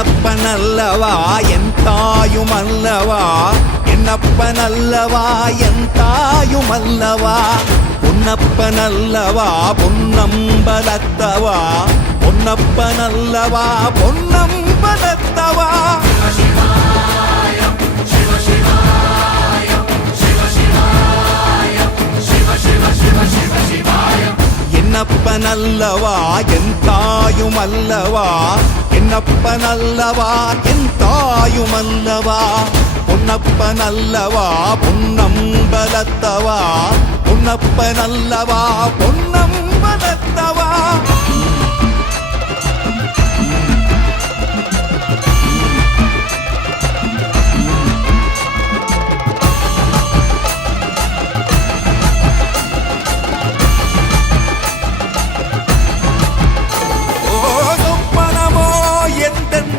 என்னப்பனல்லவா என் தாயுமல்லவா என்னப்பனல்லவா என் தாயுமல்லவா பொன்னப்பனல்லவா பொன்னம்பலத்தவா பொன்னப்பனல்லவா பொன்னம்பலத்தவா என்னப்பனல்லவா என் தாயுமல்லவா என்னப்பனல்லவா என் தாயுமல்லவா பொன்னப்பனல்லவா பொன்னம்பலத்தவா பொன்னப்பனல்லவா பொன்னம்பலத்தவா